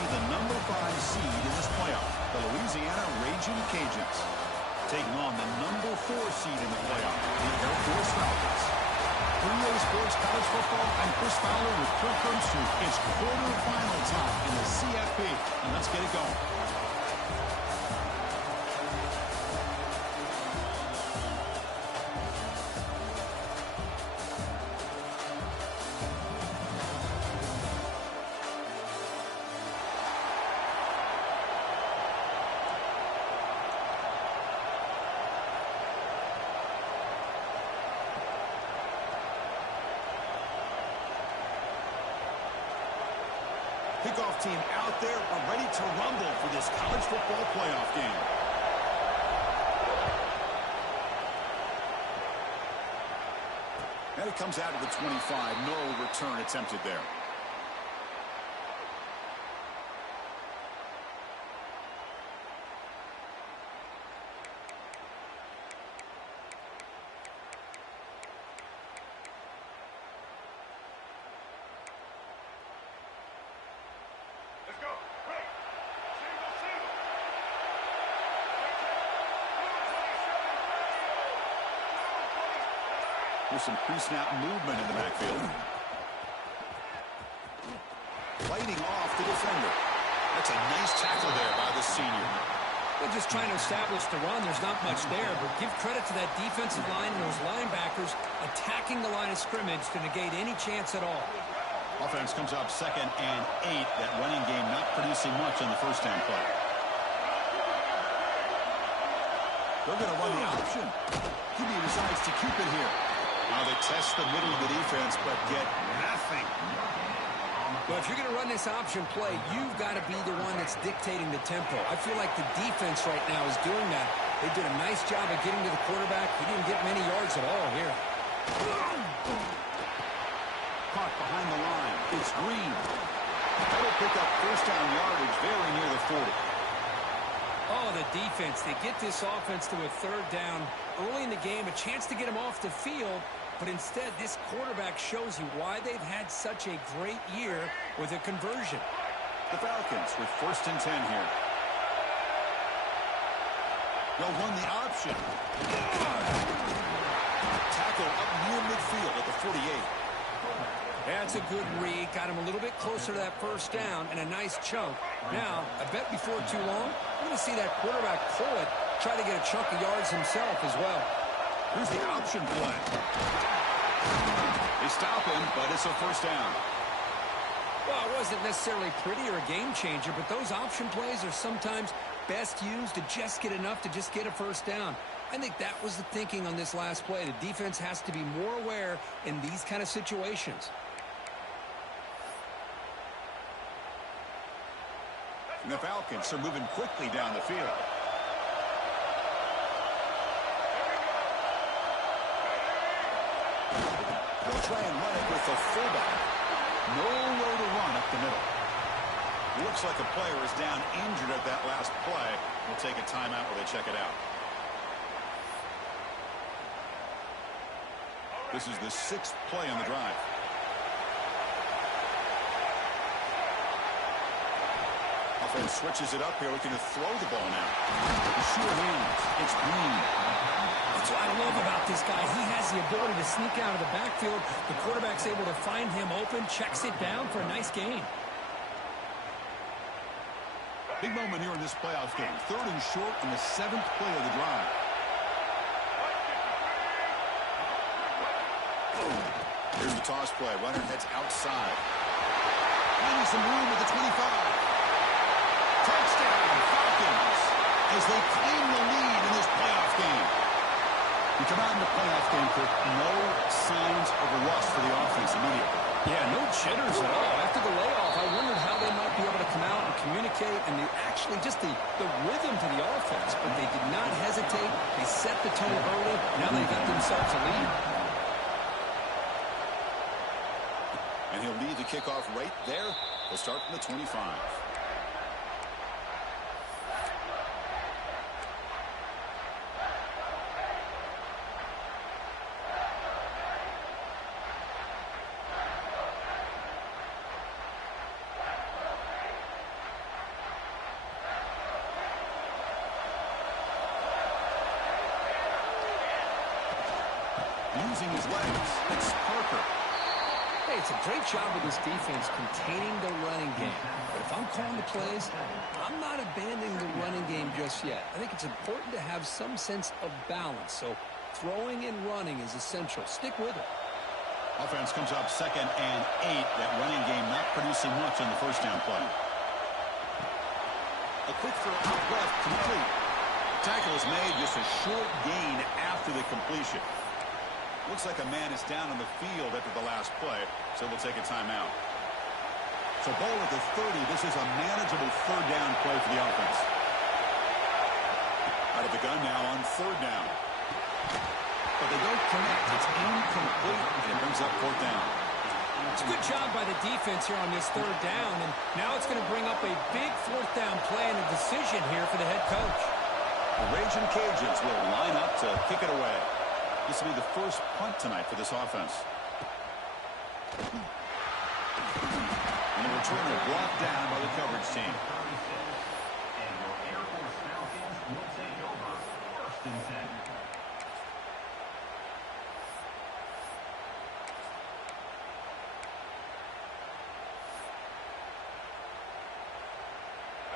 see the #5 seed in this playoff, the Louisiana Raging Cajuns, taking on the #4 seed in the playoff, the Air Force Falcons. 3A Sports College Football, I'm Chris Fowler with Kirk Herbstreit. It's quarterfinal time in the CFP, and let's get it going. Kickoff team out there. We're ready to rumble for this college football playoff game. And it comes out of the 25. No return attempted there. There's some pre-snap movement in the backfield. Fighting off the defender. That's a nice tackle there by the senior. They're just trying to establish the run. There's not much there, but give credit to that defensive line and those linebackers attacking the line of scrimmage to negate any chance at all. Offense comes up 2nd and 8. That running game not producing much on the first down play. They're going to run the option. QB decides to keep it here. Now they test the middle of the defense, but get nothing. Well, if you're going to run this option play, you've got to be the one that's dictating the tempo. I feel like the defense right now is doing that. They did a nice job of getting to the quarterback. He didn't get many yards at all here. Caught behind the line. It's Green. That'll pick up first down yardage very near the 40. Oh, the defense. They get this offense to a 3rd down early in the game, a chance to get him off the field, but instead this quarterback shows you why they've had such a great year with a conversion. The Falcons with 1st and 10 here. They'll run the option. Tackle up near midfield at the 48. That's a good read. Got him a little bit closer to that first down and a nice chunk. Now, I bet before too long, we're going to see that quarterback pull it, try to get a chunk of yards himself as well. Here's the option play. They stop him, but it's a first down. Well, it wasn't necessarily pretty or a game changer, but those option plays are sometimes best used to just get enough to just get a first down. I think that was the thinking on this last play. The defense has to be more aware in these kind of situations. And the Falcons are moving quickly down the field. They'll try and run it with the fullback. Nowhere to run up the middle. Looks like a player is down injured at that last play. We'll take a timeout while they check it out. This is the 6th play on the drive. Offense switches it up here, looking to throw the ball now. The sure hands. It's Green. That's what I love about this guy. He has the ability to sneak out of the backfield. The quarterback's able to find him open, checks it down for a nice gain. Big moment here in this playoff game. 3rd and short on the 7th play of the drive. Here's the toss play. Runner heads outside. Finding some room at the 25. Touchdown, Falcons, as they claim the lead in this playoff game. You come out in the playoff game, Kirk, no signs of a rust for the offense immediately. Yeah, no jitters at all. After the layoff, I wondered how they might be able to come out and communicate and actually just the rhythm to the offense. But they did not hesitate. They set the tone early. Now they got themselves a lead. And he'll lead the kickoff right there. They'll start from the 25. using his legs. It's Parker. Hey, it's a great job of this defense containing the running game. But if I'm calling the plays, I'm not abandoning the running game just yet. I think it's important to have some sense of balance. So throwing and running is essential. Stick with it. Offense comes up 2nd and 8. That running game not producing much on the first down play. A quick throw out left, complete. Tackle is made, just a short gain after the completion. Looks like a man is down on the field after the last play, so we'll take a timeout. So ball at the 30. This is a manageable third down play for the offense. Out of the gun now on 3rd down. But they don't connect. It's incomplete, and it brings up 4th down. It's a good job by the defense here on this 3rd down, and now it's going to bring up a big 4th down play and a decision here for the head coach. The Raging Cajuns will line up to kick it away. This will be the first punt tonight for this offense. And the returner brought down by the coverage team.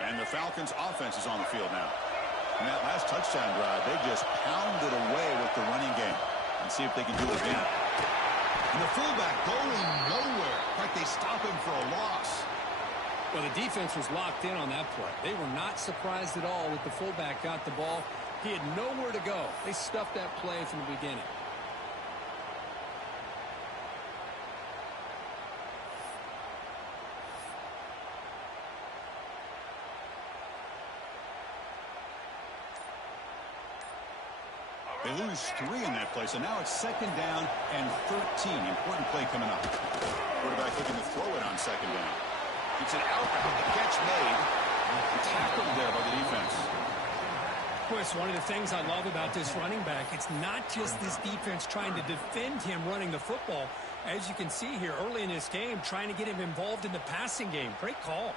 And the Falcons' offense is on the field now. In that last touchdown drive, they just pounded away with the running game. And see if they can do it again. And the fullback going nowhere. In fact, they stop him for a loss. Well, the defense was locked in on that play. They were not surprised at all with the fullback got the ball. He had nowhere to go. They stuffed that play from the beginning. They lose 3 in that play, so now it's 2nd down and 13. Important play coming up. Quarterback looking to throw it on 2nd down. It's an out, the catch made. Tackled there by the defense. Boy, it's one of the things I love about this running back. It's not just this defense trying to defend him running the football. As you can see here early in this game, trying to get him involved in the passing game. Great call.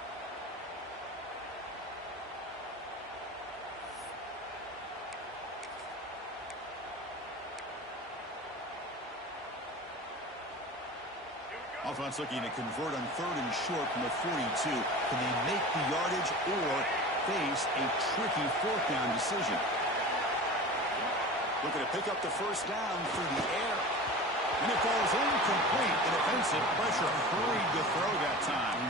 Offense looking to convert on 3rd and short from the 42. Can they make the yardage or face a tricky 4th down decision? Looking to pick up the first down through the air. And it falls incomplete. The defensive pressure hurried to throw that time.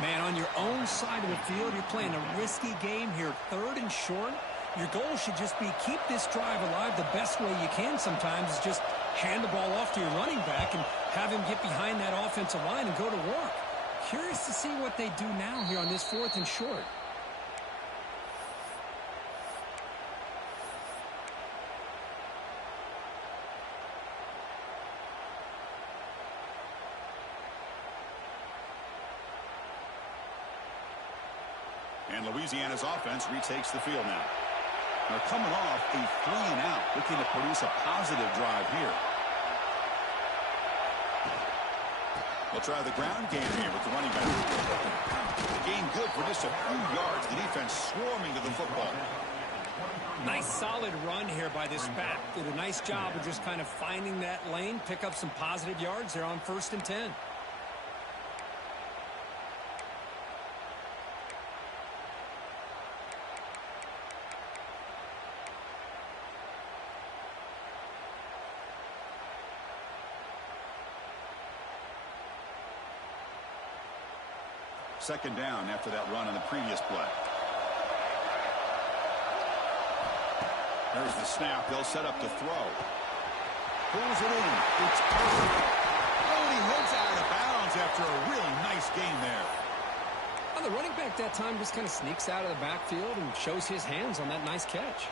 Man, on your own side of the field, you're playing a risky game here. 3rd and short. Your goal should just be keep this drive alive the best way you can sometimes is just hand the ball off to your running back and have him get behind that offensive line and go to work. Curious to see what they do now here on this 4th and short. And Louisiana's offense retakes the field now. They're coming off a 3-and-out, looking to produce a positive drive here. They'll try the ground game here with the running back. The gain good for just a few yards. The defense swarming to the football. Nice solid run here by this back. Did a nice job of just kind of finding that lane, pick up some positive yards there on 1st and 10. Second down after that run on the previous play. There's the snap. They'll set up to throw. Pulls it in. It's perfect. Oh, and he heads out of bounds after a really nice gain there. Well, the running back that time just kind of sneaks out of the backfield and shows his hands on that nice catch.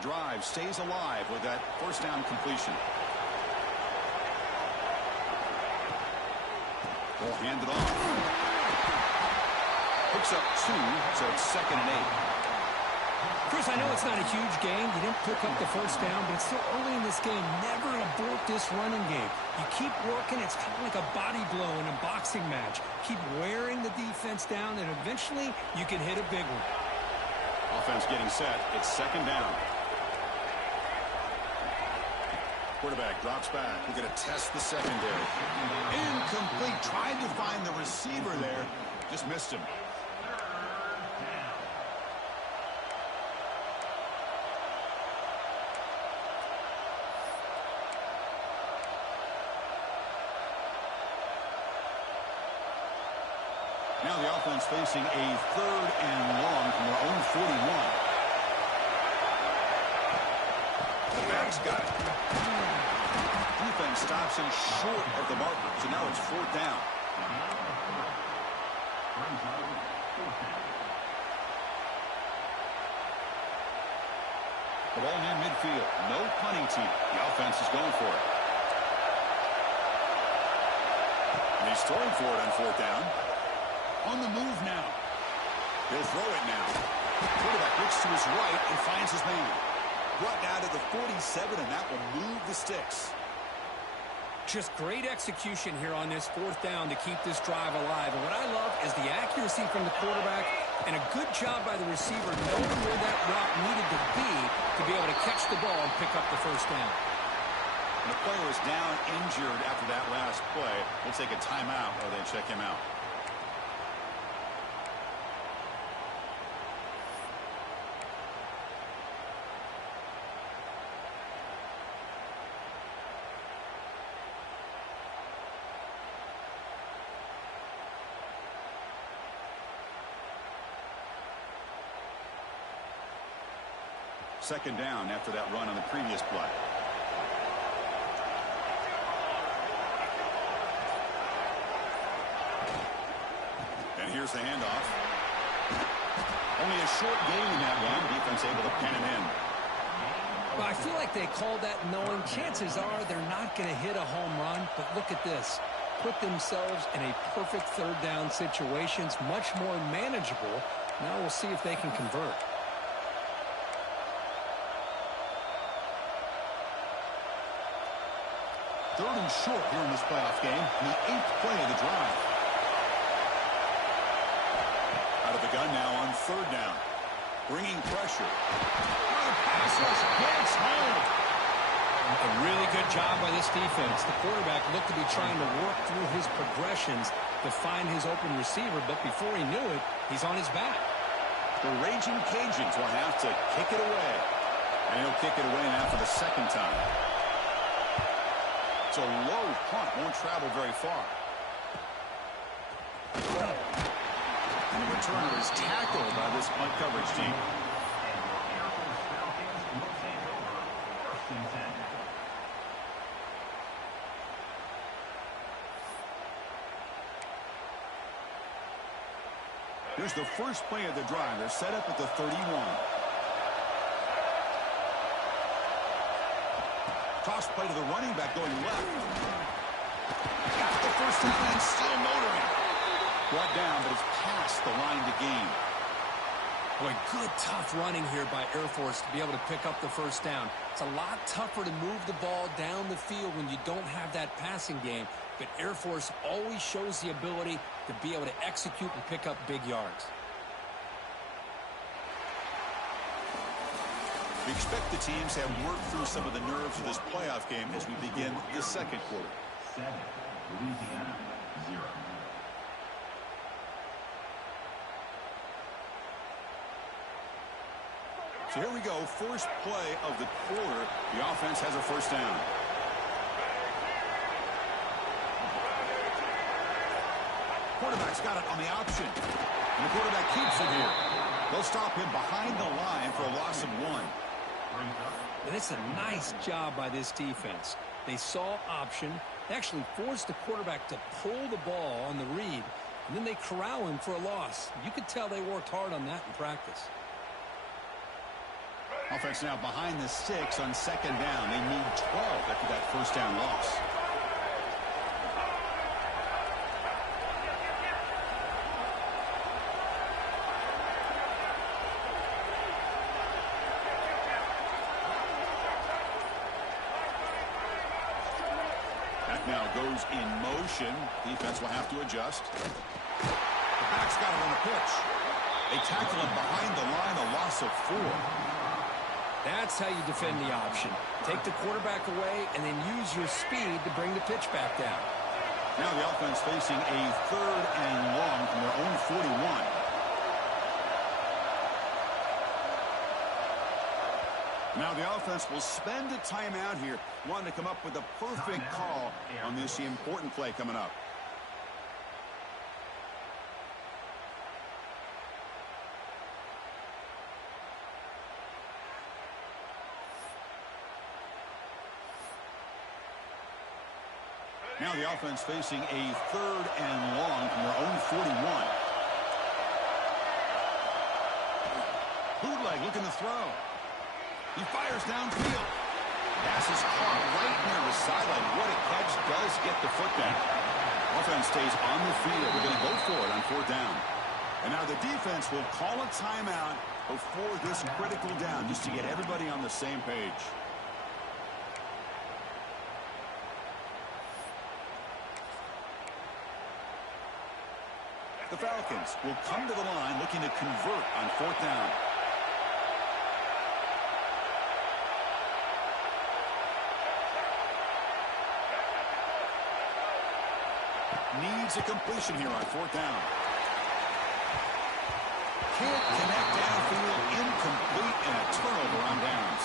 Drive stays alive with that first down completion. Ball handed off. Picks up 2, so it's 2nd and 8. Chris, I know it's not a huge gain. You didn't pick up the first down, but it's still early in this game. Never abort this running game. You keep working. It's kind of like a body blow in a boxing match. Keep wearing the defense down, and eventually you can hit a big one. Offense getting set. It's second down. Quarterback drops back. We're going to test the secondary. Incomplete. Tried to find the receiver there. Just missed him. Now the offense facing a 3rd and long from their own 41. The back's got it. Defense stops him short of the marker, so now it's 4th down. The ball near midfield. No punting team. The offense is going for it. And he's throwing for it on 4th down. On the move now. He'll throw it now. Quarterback looks to his right and finds his man. Brought down to the 47, and that will move the sticks. Just great execution here on this 4th down to keep this drive alive. And what I love is the accuracy from the quarterback and a good job by the receiver knowing where that route needed to be able to catch the ball and pick up the first down. And the player is down injured after that last play. We'll take a timeout while they check him out. Second down after that run on the previous play. And here's the handoff. Only a short gain in that one. Defense able to pin him in. Well, I feel like they called that knowing chances are they're not going to hit a home run. But look at this. Put themselves in a perfect 3rd down situation. It's much more manageable. Now we'll see if they can convert. Third and short here in this playoff game. The 8th play of the drive. Out of the gun now on 3rd down. Bringing pressure. Oh, pass rush gets home. A really good job by this defense. The quarterback looked to be trying to work through his progressions to find his open receiver, but before he knew it, he's on his back. The Raging Cajuns will have to kick it away. And he'll kick it away now for the 2nd time. It's a low punt. Won't travel very far. And the returner is tackled by this punt coverage team. Here's the first play of the drive. They're set up at the 31. Toss play to the running back going left. Got the first down and still motoring. Brought down, but it's past the line to gain. Boy, good tough running here by Air Force to be able to pick up the first down. It's a lot tougher to move the ball down the field when you don't have that passing game. But Air Force always shows the ability to be able to execute and pick up big yards. We expect the teams have worked through some of the nerves of this playoff game as we begin the 2nd quarter. 7, Louisiana, 0. So here we go. First play of the quarter. The offense has a first down. Quarterback's got it on the option. And the quarterback keeps it here. They'll stop him behind the line for a loss of 1. And it's a nice job by this defense. They saw option. They actually forced the quarterback to pull the ball on the read, and then they corral him for a loss. You could tell they worked hard on that in practice. Offense now behind the 6 on 2nd down. They need 12 after that first down loss. quarterback now goes in motion. Defense will have to adjust. The back's got it on the pitch. They tackle him behind the line, a loss of 4. That's how you defend the option. Take the quarterback away and then use your speed to bring the pitch back down. Now the offense facing a 3rd and long from their own 41. Now the offense will spend a timeout here, wanting to come up with the perfect call on this important play coming up. Now the offense facing a 3rd and long from their own 41. Bootleg looking to throw. He fires downfield. Pass is caught right near the sideline. What a catch, does get the foot down. Offense stays on the field. They're going to go for it on 4th down. And now the defense will call a timeout before this critical down just to get everybody on the same page. The Falcons will come to the line looking to convert on 4th down. Needs a completion here on 4th down. Can't connect downfield, incomplete, and a turnover on downs.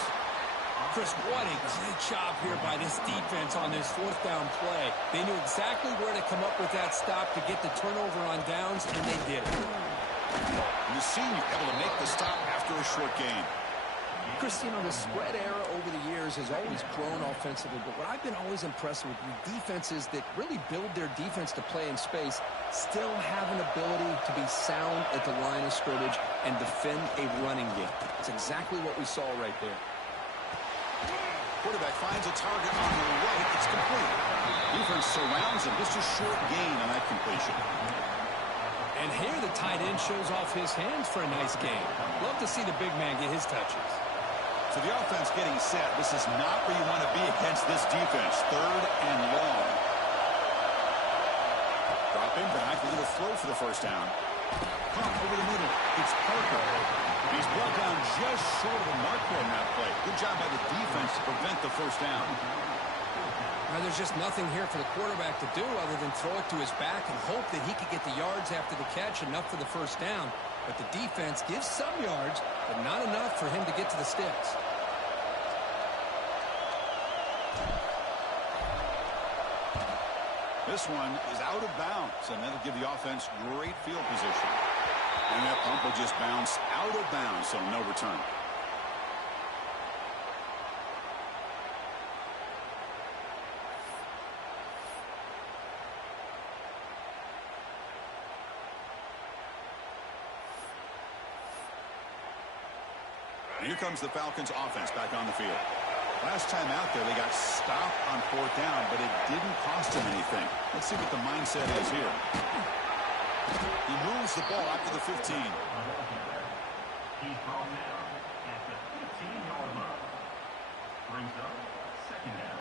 Chris, what a great job here by this defense on this 4th down play. They knew exactly where to come up with that stop to get the turnover on downs, and they did it. And the senior able to make the stop after a short gain. Chris, you know, the spread era over the years has always grown offensively, but what I've been always impressed with defenses that really build their defense to play in space still have an ability to be sound at the line of scrimmage and defend a running game. It's exactly what we saw right there. Quarterback finds a target on the right. It's complete. Defense surrounds him. Just a short gain on that completion. And here the tight end shows off his hands for a nice game. Love to see the big man get his touches. So the offense getting set. This is not where you want to be against this defense. 3rd and long. Dropping back. They're going to throw for the 1st down. Pump over the middle. It's Parker. He's brought down just short of the mark there in that play. Good job by the defense to prevent the 1st down. Now, there's just nothing here for the quarterback to do other than throw it to his back and hope that he could get the yards after the catch, enough for the 1st down. But the defense gives some yards, but not enough for him to get to the sticks. This one is out of bounds, and that'll give the offense great field position. And that pump will just bounce out of bounds, so no return. And here comes the Falcons offense back on the field. Last time out there, they got stopped on 4th down, but it didn't cost them anything. Let's see what the mindset is here. He moves the ball out to the 15. He's brought down at the 15-yard line. Brings up 2nd down.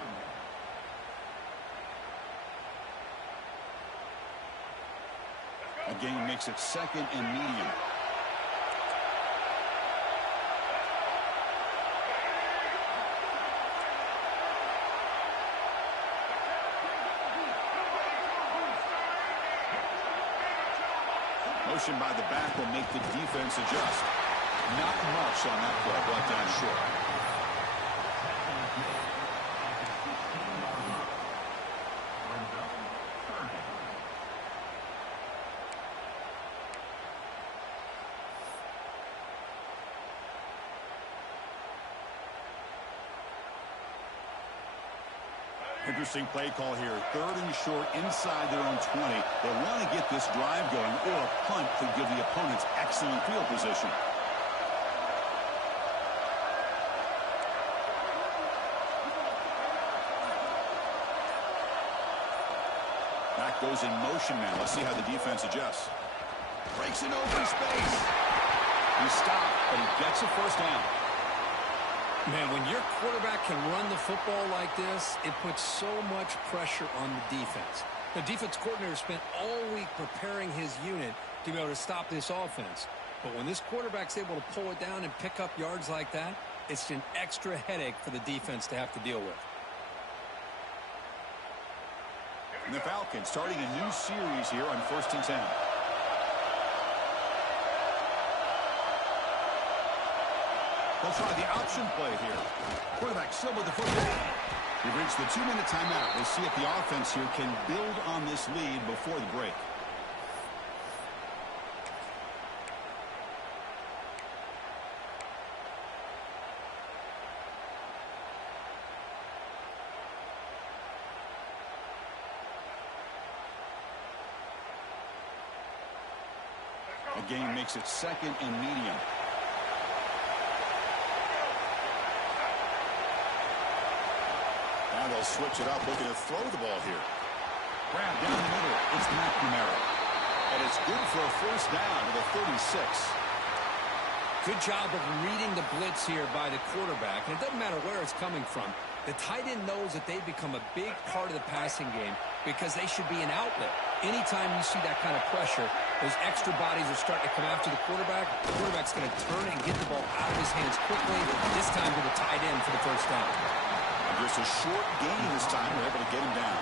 A gain makes it 2nd and medium. Motion by the back will make the defense adjust. Not much on that play, brought down short. Interesting play call here. 3rd and short inside their own 20. They want to get this drive going, or a punt could give the opponents excellent field position. Back goes in motion now. Let's see how the defense adjusts. Breaks in open space. He stopped, but he gets a 1st down. Man, when your quarterback can run the football like this, it puts so much pressure on the defense. The defense coordinator spent all week preparing his unit to be able to stop this offense. But when this quarterback's able to pull it down and pick up yards like that, it's an extra headache for the defense to have to deal with. And the Falcons starting a new series here on 1st and 10. They'll try the option play here. Quarterback still with the football. We've reached the 2-minute timeout. We'll see if the offense here can build on this lead before the break. The game makes it 2nd and medium. Now they'll switch it up, looking to throw the ball here. Grab down the middle. It's McNamara. And it's good for a 1st down to the 36. Good job of reading the blitz here by the quarterback. And it doesn't matter where it's coming from. The tight end knows that they've become a big part of the passing game because they should be an outlet. Anytime you see that kind of pressure, those extra bodies are starting to come after the quarterback. The quarterback's going to turn and get the ball out of his hands quickly, this time to the tight end for the 1st down. Just a short gain this time. We're able to get him down.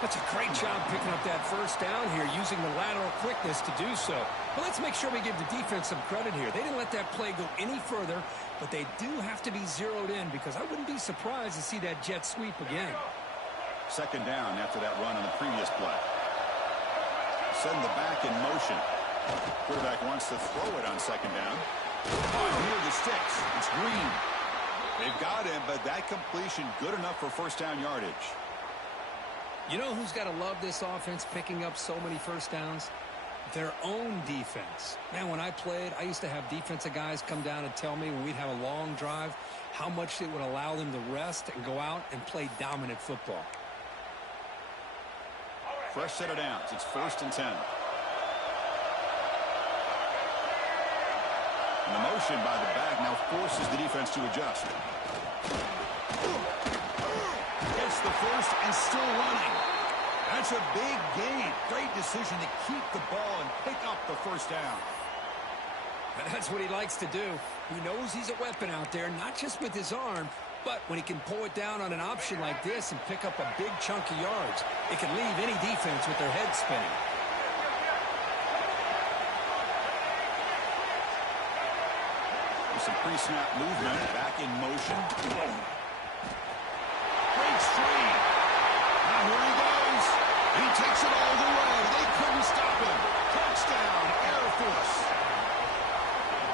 That's a great job picking up that 1st down here, using the lateral quickness to do so. But let's make sure we give the defense some credit here. They didn't let that play go any further, but they do have to be zeroed in because I wouldn't be surprised to see that jet sweep again. 2nd down after that run on the previous play. Send the back in motion. Quarterback wants to throw it on 2nd down. Oh, near the sticks. It's Green. They've got him, but that completion good enough for 1st down yardage. You know who's got to love this offense picking up so many 1st downs? Their own defense. Man, when I played, I used to have defensive guys come down and tell me when we'd have a long drive how much it would allow them to rest and go out and play dominant football. Fresh set of downs. It's 1st and 10. And the motion by the back now forces the defense to adjust. Gets the 1st and still running. That's a big gain. Great decision to keep the ball and pick up the 1st down. And that's what he likes to do. He knows he's a weapon out there, not just with his arm, but when he can pull it down on an option like this and pick up a big chunk of yards, it can leave any defense with their head spinning. Some pre-snap movement, back in motion. Great screen. Now here he goes. He takes it all the way. They couldn't stop him. Touchdown, Air Force.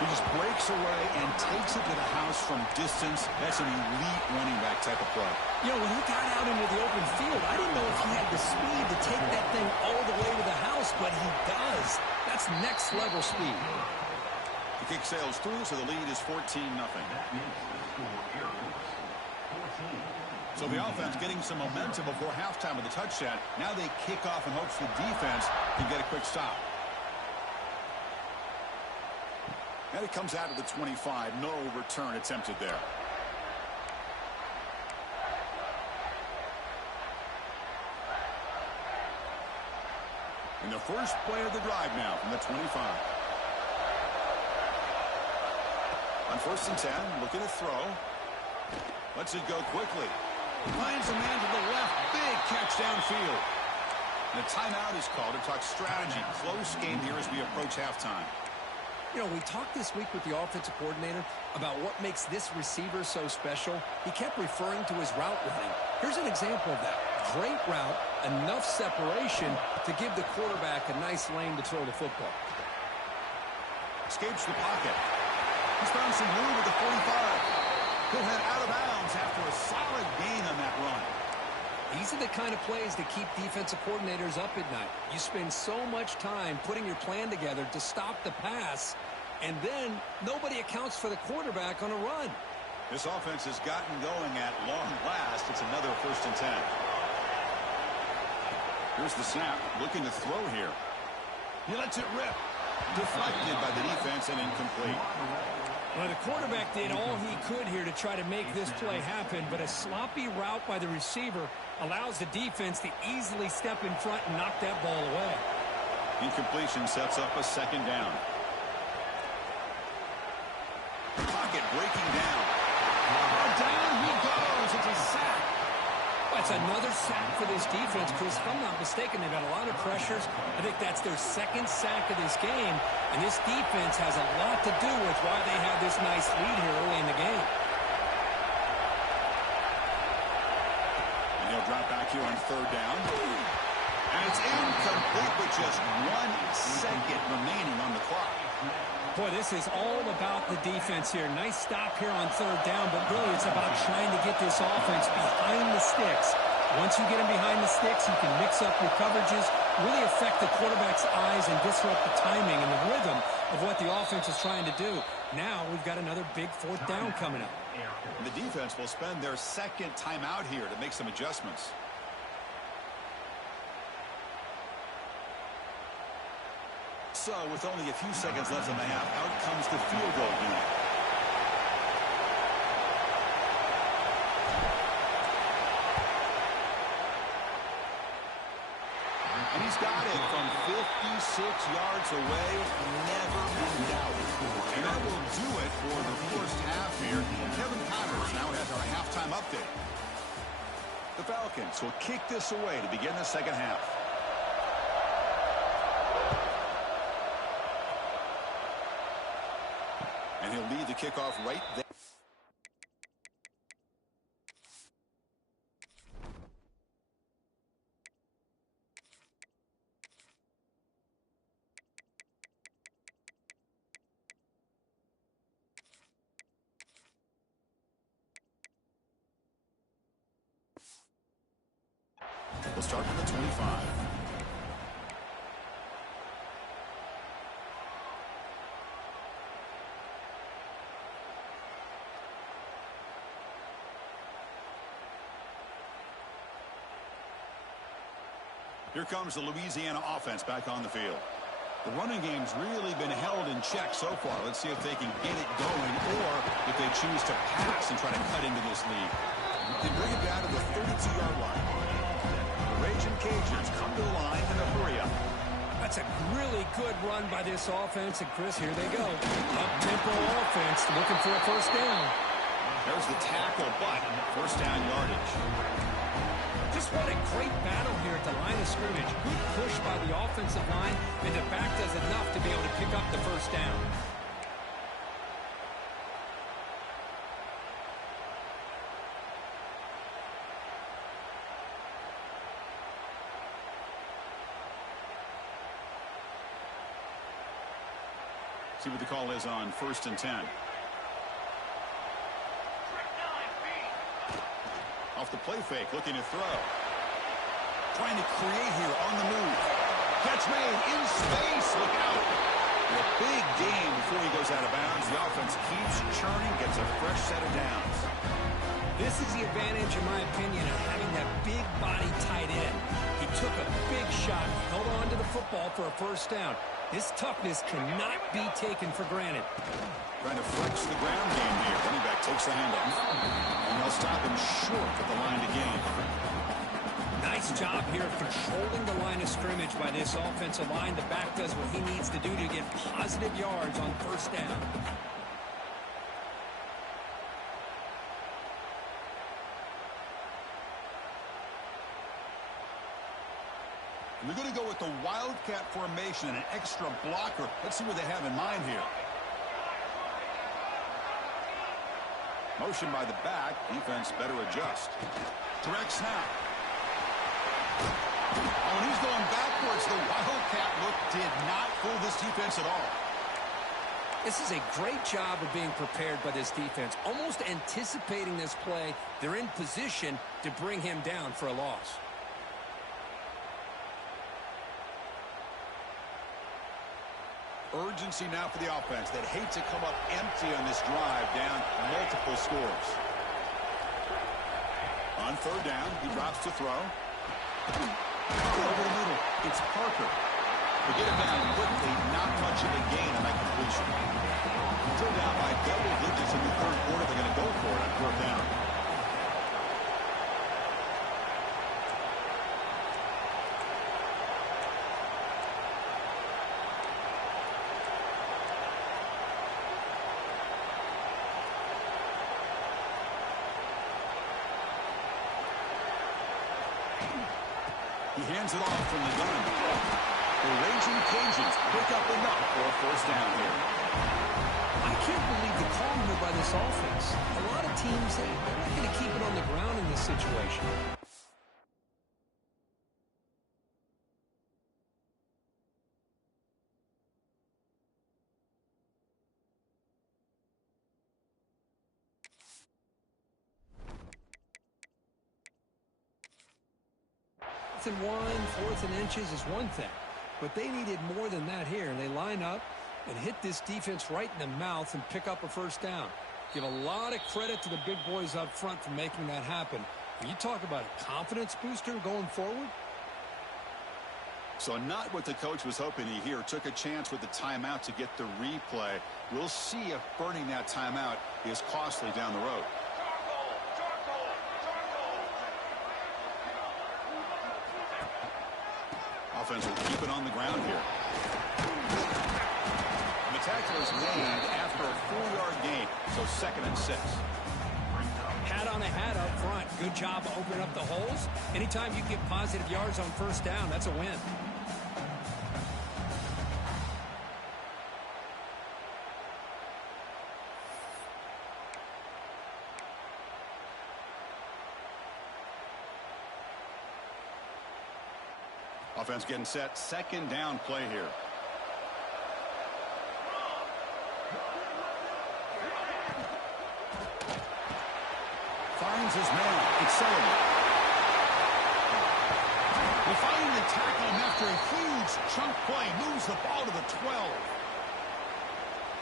He just breaks away and takes it to the house from distance. That's an elite running back type of play. You know, when he got out into the open field, I didn't know if he had the speed to take that thing all the way to the house, but he does. That's next level speed. The kick sails through, so the lead is 14-0. So the offense getting some momentum before halftime with the touchdown. Now they kick off and hopes the defense can get a quick stop. And it comes out of the 25. No return attempted there. And the first play of the drive now from the 25. On 1st and 10, looking to throw. Lets it go quickly. Finds a man to the left. Big catch downfield. And a timeout is called to talk strategy. Close game here as we approach halftime. You know, we talked this week with the offensive coordinator about what makes this receiver so special. He kept referring to his route running. Here's an example of that. Great route, enough separation to give the quarterback a nice lane to throw the football. Escapes the pocket. He's found some room at the 45. He'll head out of bounds after a solid gain on that run. These are the kind of plays that keep defensive coordinators up at night. You spend so much time putting your plan together to stop the pass, and then nobody accounts for the quarterback on a run. This offense has gotten going at long last. It's another 1st and 10. Here's the snap. Looking to throw here. He lets it rip. Deflected by the defense and incomplete. Well, the quarterback did all he could here to try to make this play happen, but a sloppy route by the receiver allows the defense to easily step in front and knock that ball away. Incompletion sets up a second down. Pocket breaking down. Down he goes. It's a sack. That's another sack for this defense, Chris. If I'm not mistaken, they've got a lot of pressures. I think that's their second sack of this game, and this defense has a lot to do with why they have this nice lead here early in the game. And he'll drop back here on third down. And it's incomplete with just 1 second remaining on the clock. Boy, this is all about the defense here. Nice stop here on third down, but really it's about trying to get this offense behind the sticks. Once you get them behind the sticks, you can mix up your coverages, really affect the quarterback's eyes and disrupt the timing and the rhythm of what the offense is trying to do. Now we've got another big fourth down coming up. And the defense will spend their second timeout here to make some adjustments. So, with only a few seconds left in the half, out comes the field goal unit. And he's got it from 56 yards away, never in doubt. And that will do it for the first half here. Kevin Connors now has our halftime update. The Falcons will kick this away to begin the second half. And he'll lead the kickoff right there. We'll start with the 25. Here comes the Louisiana offense back on the field. The running game's really been held in check so far. Let's see if they can get it going or if they choose to pass and try to cut into this lead. They bring it down to the 32-yard line. The Raging Cajuns come to the line in a hurry-up. That's a really good run by this offense. And, Chris, here they go. Up-tempo offense looking for a first down. There's the tackle, but first down yardage. Just what a great battle here at the line of scrimmage. Good push by the offensive line, and the back does enough to be able to pick up the first down. See what the call is on 1st and 10. Off the play fake, looking to throw. Trying to create here on the move. Catch made in space. Look out. And a big gain before he goes out of bounds. The offense keeps churning, gets a fresh set of downs. This is the advantage, in my opinion, of having that big body tight end. He took a big shot, held on to the football for a first down. This toughness cannot be taken for granted. Trying to flex the ground game here. Running back takes the handoff. And they'll stop him short at the line to gain. Nice job here of controlling the line of scrimmage by this offensive line. The back does what he needs to do to get positive yards on first down. We're going to go with the Wildcat formation and an extra blocker. Let's see what they have in mind here. Motion by the back. Defense better adjust. Direct snap. Oh, and he's going backwards. The Wildcat look did not fool this defense at all. This is a great job of being prepared by this defense. Almost anticipating this play, they're in position to bring him down for a loss. Urgency now for the offense that hate to come up empty on this drive, down multiple scores. On third down, he drops to throw. Over the middle, it's Parker. They get it down quickly, not much of a gain on that completion. Still down by double digits in the third quarter. They're going to go for it on fourth down. He hands it off from the gun. The Raging Cajuns pick up enough for a first down here. I can't believe the calm here by this offense. A lot of teams, they're not going to keep it on the ground in this situation. Fourth and 1, fourth and inches is one thing, but they needed more than that here, and they line up and hit this defense right in the mouth and pick up a first down. Give a lot of credit to the big boys up front for making that happen. When you talk about a confidence booster going forward. So not what the coach was hoping to hear. Took a chance with the timeout to get the replay. We'll see if burning that timeout is costly down the road. Offense will keep it on the ground here. The tackle is made after a 4-yard gain, so 2nd and 6. Hat on a hat up front. Good job opening up the holes. Anytime you get positive yards on first down, that's a win. Offense getting set. 2nd down play here. Finds his man. It's Sullivan. They finally tackle him after a huge chunk play. Moves the ball to the 12.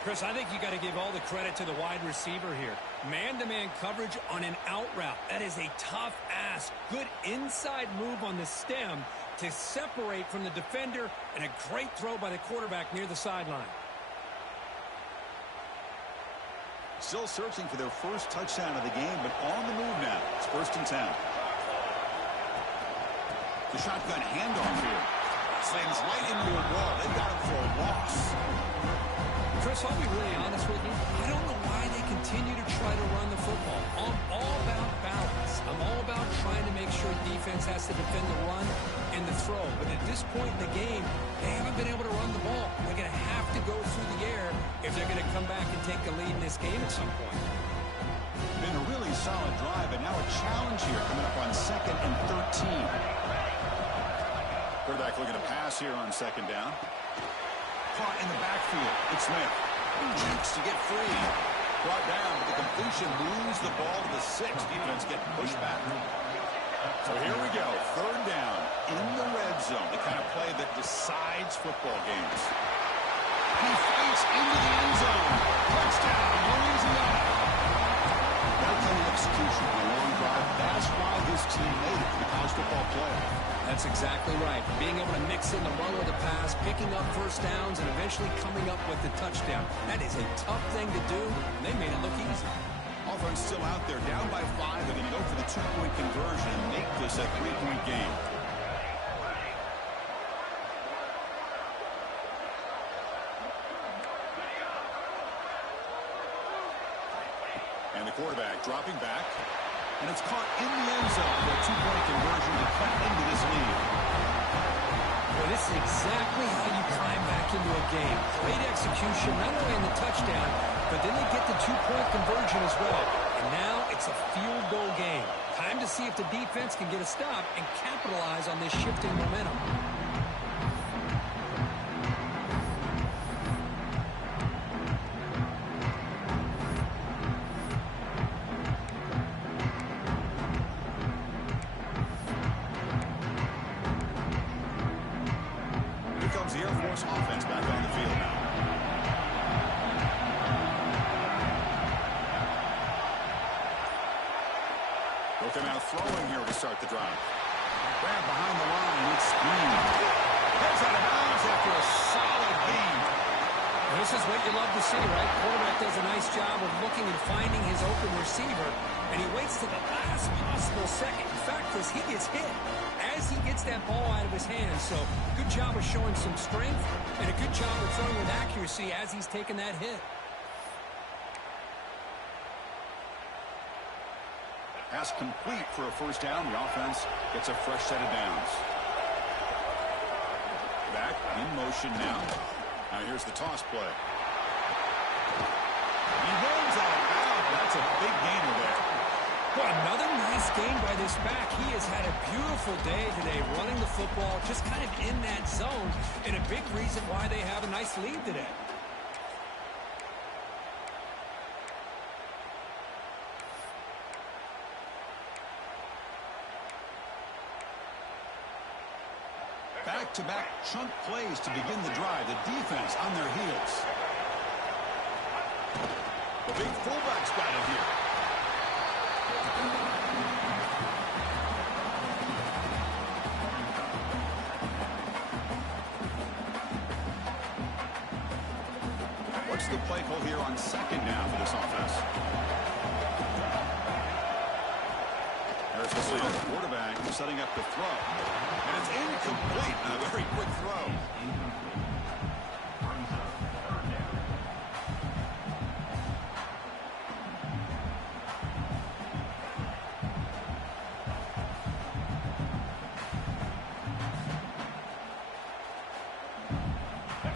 Chris, I think you got to give all the credit to the wide receiver here. Man-to-man coverage on an out route. That is a tough ask. Good inside move on the stem to separate from the defender, and a great throw by the quarterback near the sideline. Still searching for their first touchdown of the game, but on the move now. It's 1st and 10. The shotgun handoff here. Slams right into a wall. They got him for a loss. Chris, I'll be really honest with you. I don't know why they continue to try to run the football. I'm all about balance. I'm all about trying to make sure defense has to defend the run and the throw. But at this point in the game, they haven't been able to run the ball. They're going to have to go through the air if they're going to come back and take the lead in this game at some point. Been a really solid drive, and now a challenge here coming up on 2nd and 13. Quarterback looking to pass here on 2nd down. Caught in the backfield. It's Smith. Cheeks to get free. Brought down, but the completion moves the ball to the 6. Defense getting pushed back. So here we go. 3rd down in the red zone. The kind of play that decides football games. He fights into the end zone. Touchdown, Louisiana. That kind of execution on a long drive. That's why this team made it to the college football playoff. That's exactly right. Being able to mix in the run with the pass, picking up first downs, and eventually coming up with the touchdown. That is a tough thing to do, and they made it look easy. Offense still out there, down by 5. They're going to go for the 2-point conversion and make this a 3-point game. And the quarterback dropping back. And it's caught in the end zone for a 2-point conversion to cut into this lead. Well, this is exactly how you climb back into a game. Great execution, not only in the touchdown, but then they get the 2-point conversion as well. And now it's a field goal game. Time to see if the defense can get a stop and capitalize on this shifting momentum. Offense back on the field now. Both them out throwing here to start the drive. Grab behind the line with speed. Heads out of bounds after a solid gain. This is what you love to see, right? Quarterback does a nice job of looking and finding his open receiver, and he waits to the last possible second. In fact, as he gets hit, as he gets that ball out of his hands. So, good job of showing some strength, and a good job of throwing with accuracy as he's taking that hit. Pass complete for a first down. The offense gets a fresh set of downs. Back in motion now. Now here's the toss play. He runs out of bounds. That's a big gainer there. Well, another nice game by this back. He has had a beautiful day today running the football, just kind of in that zone, and a big reason why they have a nice lead today. Back-to-back chunk plays to begin the drive. The defense on their heels. The big fullback's got it here. What's the play call here on second down for this offense? There's the snap. Quarterback setting up the throw. And it's incomplete. A very quick throw.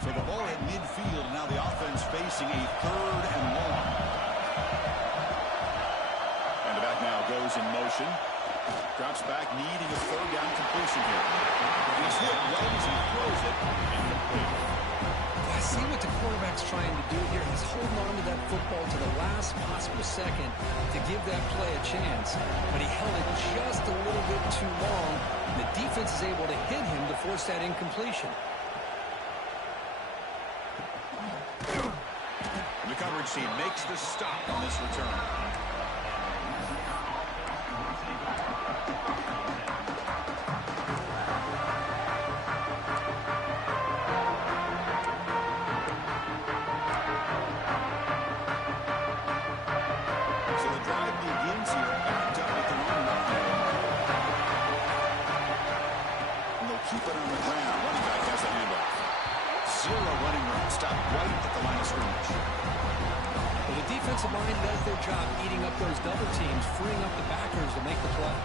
So the ball at midfield. Now the offense facing a third and long. And the back now goes in motion. Drops back, needing a third down completion here. He's hit right as he throws it. Incomplete. I see what the quarterback's trying to do here. He's holding on to that football to the last possible second to give that play a chance. But he held it just a little bit too long. The defense is able to hit him to force that incompletion. The coverage team makes the stop on this return. Defensive line does their job eating up those double teams, freeing up the backers to make the play.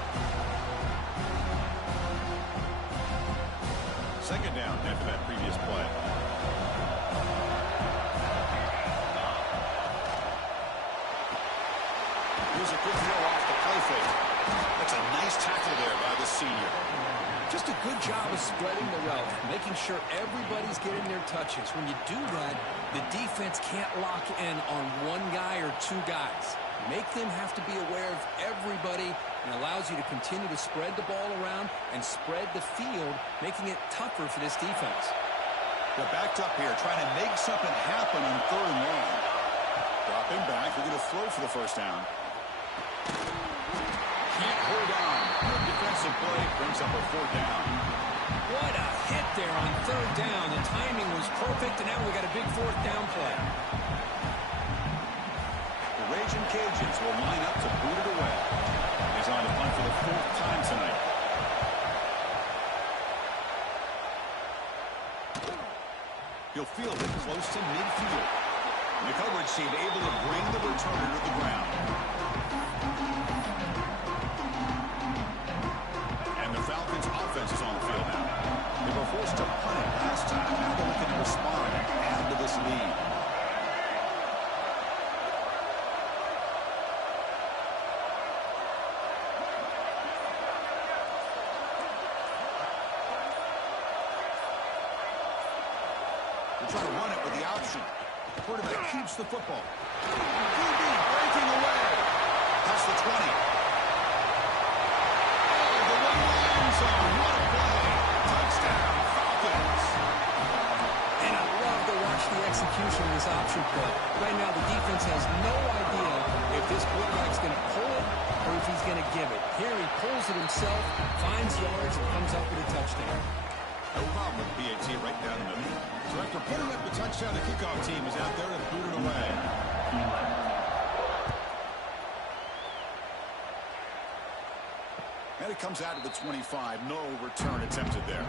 Second down after that previous play. Here's a good throw off the play fake. That's a nice tackle there by the senior. Just a good job of spreading the route, making sure everybody's getting their touches. When you do that, the defense can't lock in on one guy or two guys. Make them have to be aware of everybody, and allows you to continue to spread the ball around and spread the field, making it tougher for this defense. They're backed up here, trying to make something happen on third and long. Dropping back, they're going to throw for the first down. Can't hold on. Good defensive play brings up a fourth down. What a hit there on third down. The timing was perfect, and now we got a big fourth down play. The Raging Cajuns will line up to boot it away. He's on to punt for the fourth time tonight. He'll field it close to midfield. The coverage team able to bring the returner to the ground. And the Falcons offense is on the field now. They were forced to punt it last time. Now they're looking to respond and add to this lead. They're trying to run it with the option. The quarterback keeps the football. QB breaking away. That's the 20. Oh, the one-line zone. What a play. Touchdown, Falcons. And I love to watch the execution of this option play. Right now, the defense has no idea if this quarterback's going to pull it or if he's going to give it. Here he pulls it himself, finds yards, and comes up with a touchdown. No problem with PAT right down the middle. So after putting up the touchdown, the kickoff team is out there and boot it away. And it comes out to the 25. No return attempted there.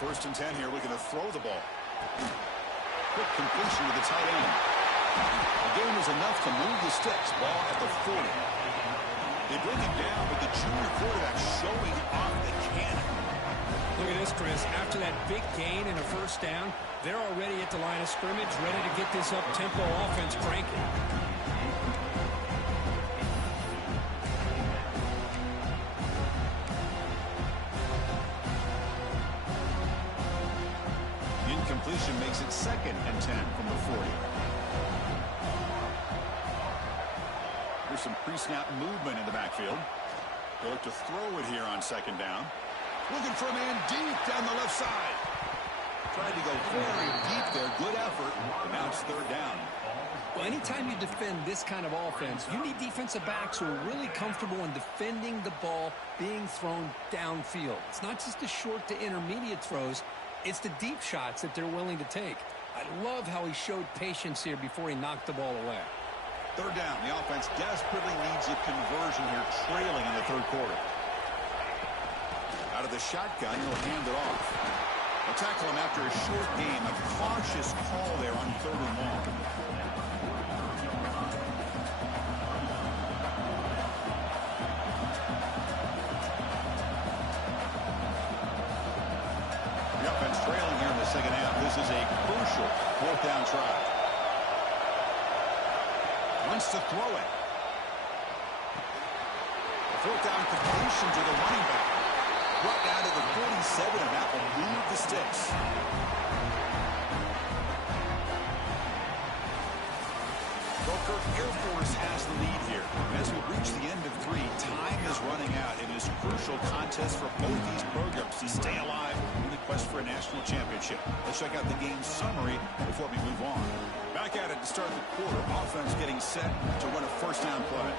First and 10 here, looking to throw the ball. Quick completion to the tight end. The game is enough to move the sticks. Ball at the 40. They bring him down with the junior quarterback showing off the cannon. Look at this, Chris. After that big gain and a first down, they're already at the line of scrimmage, ready to get this up-tempo offense cranking. Completion makes it second and 10 from the 40. There's some pre-snap movement in the backfield. They'll look to throw it here on second down. Looking for a man deep down the left side. Tried to go very deep there. Good effort. But now it's third down. Well, anytime you defend this kind of offense, you need defensive backs who are really comfortable in defending the ball being thrown downfield. It's not just the short to intermediate throws. It's the deep shots that they're willing to take. I love how he showed patience here before he knocked the ball away. Third down. The offense desperately needs a conversion here, trailing in the third quarter. Out of the shotgun, he'll hand it off. They'll tackle him after a short game. A cautious call there on third and long. Trailing here in the second half. This is a crucial fourth down try. Wants to throw it. A fourth down completion to the running back. Brought down to the 47, and that will move the sticks. Kirk Air Force has the lead here. As we reach the end of 3, time is running out. It is a crucial contest for both these programs to stay alive in the quest for a national championship. Let's check out the game summary before we move on. Back at it to start the quarter. Offense getting set to run a first down play.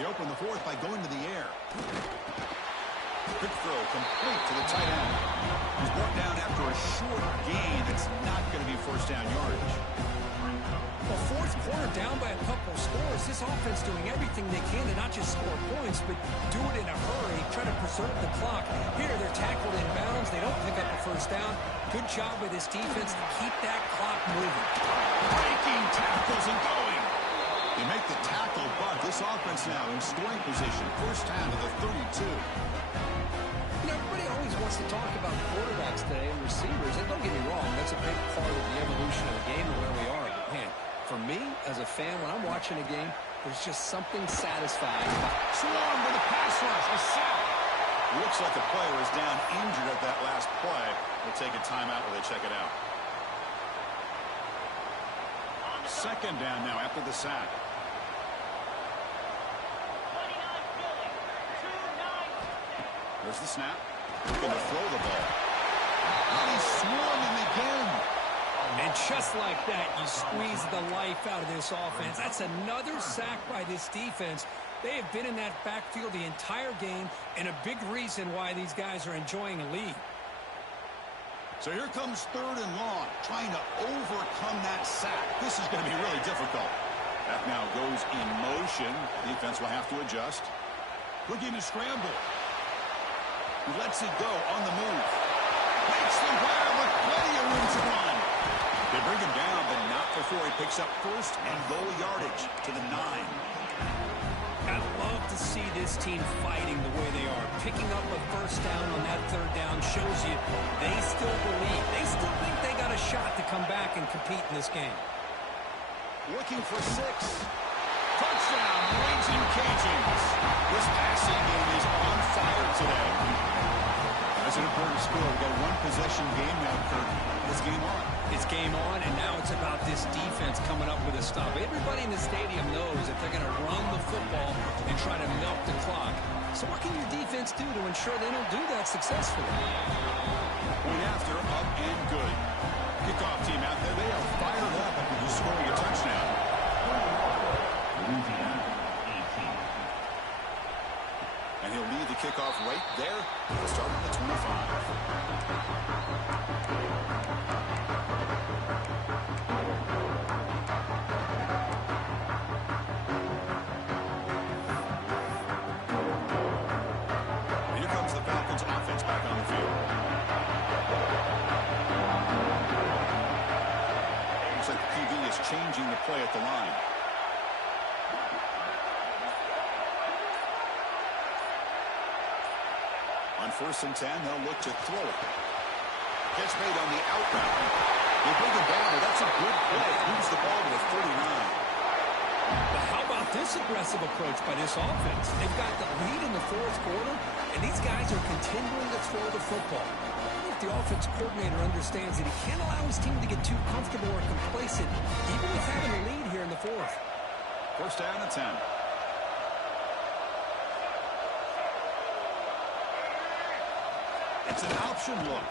They open the fourth by going to the air. Quick throw complete to the tight end. He's brought down after a short gain. It's not going to be first down yardage. Well, fourth quarter down by a couple scores. This offense doing everything they can to not just score points, but do it in a hurry, try to preserve the clock. Here, they're tackled in bounds. They don't pick up a first down. Good job by this defense to keep that clock moving. Breaking tackles and going. They make the tackle, but this offense now in scoring position. First down to the 32. Everybody always wants to talk about quarterbacks today and receivers, and don't get me wrong, that's a big part of the evolution of the game and where we are. But man, for me, as a fan, when I'm watching a game, there's just something satisfying. Swarm with a pass rush, a sack. Looks like a player is down injured at that last play. We'll take a timeout while they check it out. Second down now after the sack. There's the snap. Going to throw the ball. And he's swarming again. And just like that, you squeeze the life out of this offense. That's another sack by this defense. They have been in that backfield the entire game, and a big reason why these guys are enjoying a lead. So here comes third and long, trying to overcome that sack. This is going to be really difficult. That now goes in motion. Defense will have to adjust. Looking to scramble. He lets it go on the move. Makes the grab with plenty of room to run. They bring him down, but not before he picks up first and goal yardage to the 9. I love to see this team fighting the way they are. Picking up a first down on that third down shows you they still believe. They still think they got a shot to come back and compete in this game. Looking for 6. Touchdown, Raging Cajuns. This passing game is on fire today. That's an important score. We've got one possession game now, Kurt. It's game on. It's game on, and now it's about this defense coming up with a stop. Everybody in the stadium knows that they're going to run the football and try to milk the clock. So what can your defense do to ensure they don't do that successfully? Point after, up and good. Kickoff team out there. They are fired up after just scoring a touchdown. And he'll lead the kickoff right there. Starting at the 25. Here comes the Falcons offense back on the field. Looks like the QB is changing the play at the line. On 1st and 10, they'll look to throw it. Catch made on the out route. They bring it down, but that's a good play. Moves the ball to the 39. But how about this aggressive approach by this offense? They've got the lead in the 4th quarter, and these guys are continuing to throw the football. I wonder if the offense coordinator understands that he can't allow his team to get too comfortable or complacent, even with having a lead here in the 4th. 1st down and 10. It's an option look.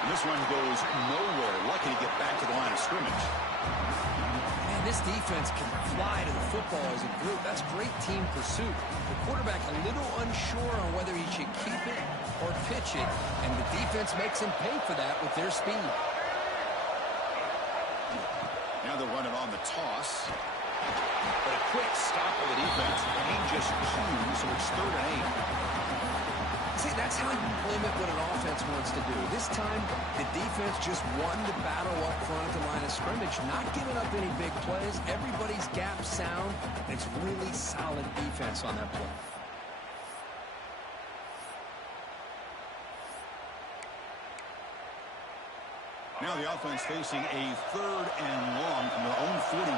And this one goes nowhere. Lucky to get back to the line of scrimmage. Man, this defense can fly to the football as a group. That's great team pursuit. The quarterback a little unsure on whether he should keep it or pitch it, and the defense makes him pay for that with their speed. Now they're running on the toss. But a quick stop of the defense. Gain just 2, so it's 3rd and 8. See, that's how you limit what an offense wants to do. This time, the defense just won the battle up front at the line of scrimmage, not giving up any big plays. Everybody's gap sound. It's really solid defense on that play. Now the offense facing a 3rd and long from their own 41.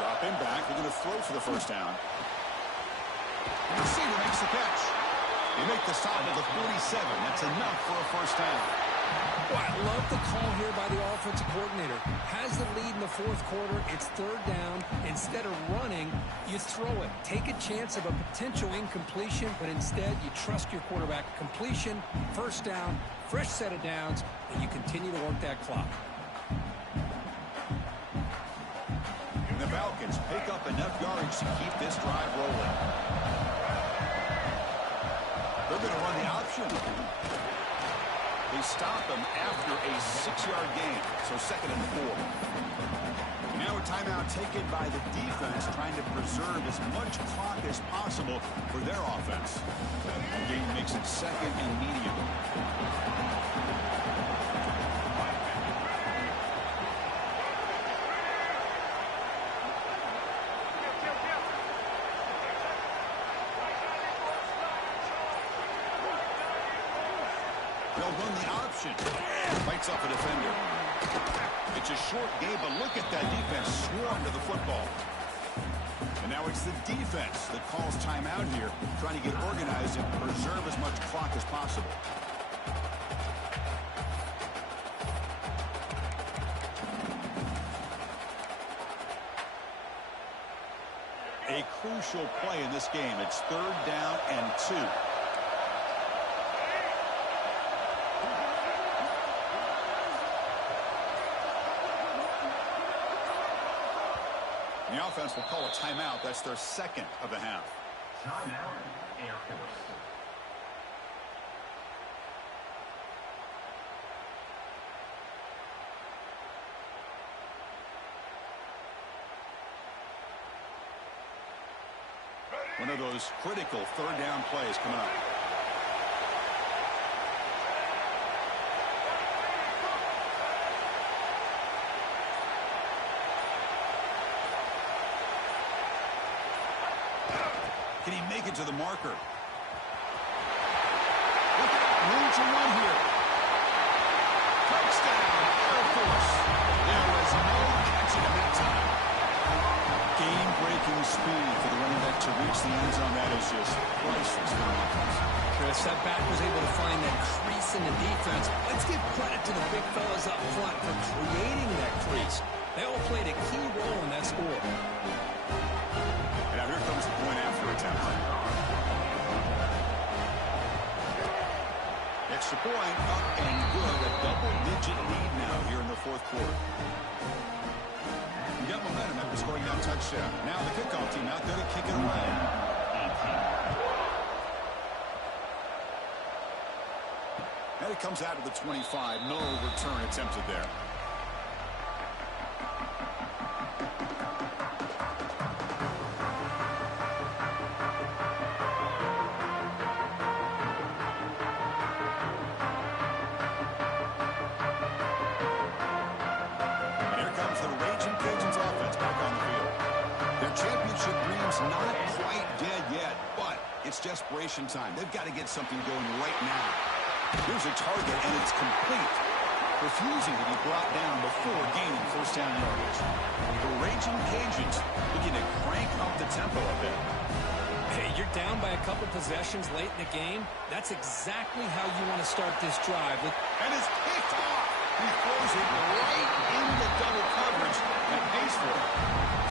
Dropping back. They're going to throw for the 1st down. The receiver makes the catch. They make the stop at the 47. That's enough for a 1st down. Well, I love the call here by the offensive coordinator. Has the lead in the 4th quarter. It's 3rd down. Instead of running, you throw it. Take a chance of a potential incompletion, but instead you trust your quarterback. Completion, 1st down, fresh set of downs, and you continue to work that clock. The Falcons pick up enough yards to keep this drive rolling. They're going to run the option. They stop them after a 6-yard gain, so 2nd and 4. Now a timeout taken by the defense, trying to preserve as much clock as possible for their offense. The game makes it 2nd and medium. They'll run the option. Fights up a defender. It's a short game, but look at that defense swarm to the football. And now it's the defense that calls timeout here, trying to get organized and preserve as much clock as possible. A crucial play in this game. It's 3rd down and 2. The offense will call a timeout. That's their 2nd of the half. Timeout, Air Force. One of those critical 3rd down plays coming up. Can he make it to the marker? Look out, room to run here. Touchdown, Air Force. There was no catching him that time. Game-breaking speed for the running back to reach the end zone. That is just priceless for offense. Chris, that back was able to find that crease in the defense. Let's give credit to the big fellas up front for creating that crease. They all played a key role in that score. And now here comes the point after attempt. Extra point up and good. A double-digit lead now here in the fourth quarter. You got momentum after scoring that touchdown. Now the kickoff team out there to kick it away. And it comes out to the 25. No return attempted there. Not quite dead yet, but it's desperation time. They've got to get something going right now. Here's a target, and it's complete. Refusing to be brought down before gaining first down yardage. The Raging Cajuns begin to crank up the tempo a bit. Hey, you're down by a couple possessions late in the game. That's exactly how you want to start this drive. And it's picked off. He throws it right into double coverage and pays for it.